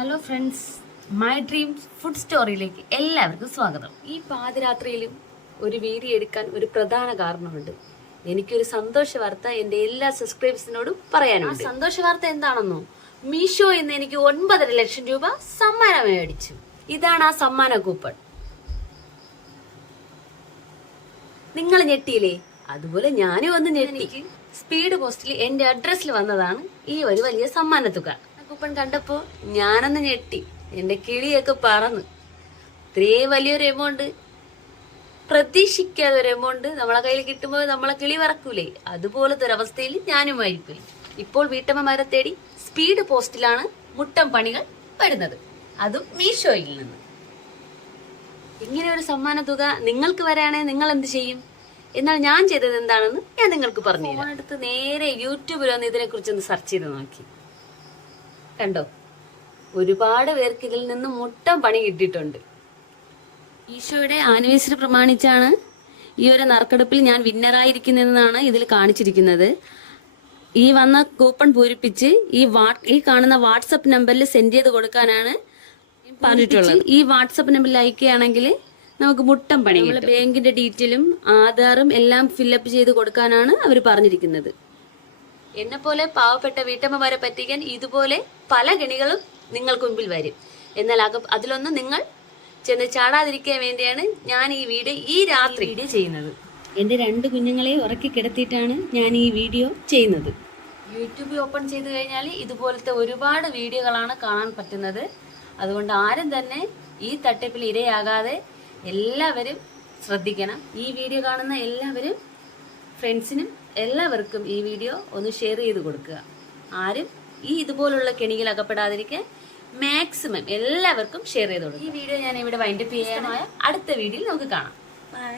Hello friends my dream food സ്റ്റോറിയിലേക്ക് എല്ലാവർക്കും സ്വാഗതം. ഈ പാതിരാത്രിയിലും ഒരു വീഡിയോ എടുക്കാൻ ഒരു പ്രധാന കാരണമുണ്ട്. എനിക്കൊരു സന്തോഷ വാർത്ത എന്റെ എല്ലാ സബ്സ്ക്രൈബേഴ്സിനോടും പറയാനുണ്ട്. ആ സന്തോഷ വാർത്ത എന്താണെന്നോ? മീഷോ എന്ന് എനിക്ക് ഒൻപതര ലക്ഷം രൂപ സമ്മാനം മേടിച്ചു. ഇതാണ് ആ സമ്മാന കൂപ്പൺ. നിങ്ങൾ ഞെട്ടിയില്ലേ? അതുപോലെ ഞാനും ഒന്ന് ഞെട്ടി. സ്പീഡ് പോസ്റ്റിൽ എന്റെ അഡ്രസ്സിൽ വന്നതാണ് ഈ ഒരു വലിയ സമ്മാനത്തുക. കൂപ്പൺ കണ്ടപ്പോ ഞാനൊന്ന് ഞെട്ടി. എന്റെ കിളിയൊക്കെ പറന്ന്. ഇത്രയും വലിയൊരു എമൗണ്ട്. പ്രതീക്ഷിക്കാതെ ഒരു എമൗണ്ട് നമ്മളെ കയ്യിൽ കിട്ടുമ്പോൾ നമ്മളെ കിളി വറക്കൂലേ? അതുപോലത്തെ ഒരു അവസ്ഥയിൽ ഞാനുമായിപ്പോയി ഇപ്പോൾ വീട്ടമ്മമാരെ തേടി സ്പീഡ് പോസ്റ്റിലാണ് മുട്ടം പണികൾ വരുന്നത്. അതും മീഷോയിൽ നിന്ന്. ഇങ്ങനെ ഒരു സമ്മാന തുക നിങ്ങൾക്ക് വരാണേ നിങ്ങൾ എന്ത് ചെയ്യും? എന്നാൽ ഞാൻ ചെയ്തത് എന്താണെന്ന് ഞാൻ നിങ്ങൾക്ക് പറഞ്ഞു ഫോണെടുത്ത് നേരെ യൂട്യൂബിൽ വന്ന് ഇതിനെ കുറിച്ചൊന്ന് സെർച്ച് ചെയ്ത് നോക്കി. കണ്ടോ? ഒരുപാട് പേർക്ക് ഇതിൽ നിന്ന് മുട്ടം പണി കിട്ടിയിട്ടുണ്ട്. ഈശോയുടെ ആനിവേഴ്സറി പ്രമാണിച്ചാണ് ഈ ഒരു നറുക്കെടുപ്പിൽ ഞാൻ വിന്നറായിരിക്കുന്നതെന്നാണ് ഇതിൽ കാണിച്ചിരിക്കുന്നത്. ഈ വന്ന കൂപ്പൺ പൂരിപ്പിച്ച് ഈ വാട്ട് ഈ കാണുന്ന വാട്സപ്പ് നമ്പറിൽ സെൻഡ് ചെയ്ത് കൊടുക്കാനാണ് പറഞ്ഞിട്ടുള്ളത്. ഈ വാട്സപ്പ് നമ്പറിൽ അയക്കുകയാണെങ്കിൽ നമുക്ക് മുട്ടം പണി ബാങ്കിന്റെ ഡീറ്റെയിലും ആധാറും എല്ലാം ഫില്ലപ്പ് ചെയ്ത് കൊടുക്കാനാണ് അവർ പറഞ്ഞിരിക്കുന്നത്. എന്നെ പോലെ പാവപ്പെട്ട വീട്ടമ്മമാരെ പറ്റിക്കാൻ ഇതുപോലെ പല ഗണികളും നിങ്ങൾക്ക് മുമ്പിൽ വരും. എന്നാൽ അതിലൊന്നും നിങ്ങൾ ചെന്ന് ചാടാതിരിക്കാൻ വേണ്ടിയാണ് ഞാൻ ഈ വീഡിയോ ഈ രാത്രി വീഡിയോ ചെയ്യുന്നത്. എന്റെ രണ്ട് കുഞ്ഞുങ്ങളെ ഉറക്കി കിടത്തിയിട്ടാണ് ഞാൻ ഈ വീഡിയോ ചെയ്യുന്നത്. യൂട്യൂബ് ഓപ്പൺ ചെയ്ത് കഴിഞ്ഞാൽ ഇതുപോലത്തെ ഒരുപാട് വീഡിയോകളാണ് കാണാൻ പറ്റുന്നത്. അതുകൊണ്ട് ആരും തന്നെ ഈ തട്ടിപ്പിൽ ഇരയാകാതെ എല്ലാവരും ശ്രദ്ധിക്കണം. ഈ വീഡിയോ കാണുന്ന എല്ലാവരും ഫ്രണ്ട്സിനും എല്ലാവർക്കും ഈ വീഡിയോ ഒന്ന് ഷെയർ ചെയ്ത് കൊടുക്കുക. ആരും ഈ ഇതുപോലുള്ള കെണിയിൽ അകപ്പെടാതിരിക്കാൻ മാക്സിമം എല്ലാവർക്കും ഷെയർ ചെയ്ത് കൊടുക്കുക. ഈ വീഡിയോ ഞാൻ ഇവിടെ വൈൻഡപ്പ് ചെയ്യാനായ അടുത്ത വീഡിയോയിൽ നമുക്ക് കാണാം. ബൈ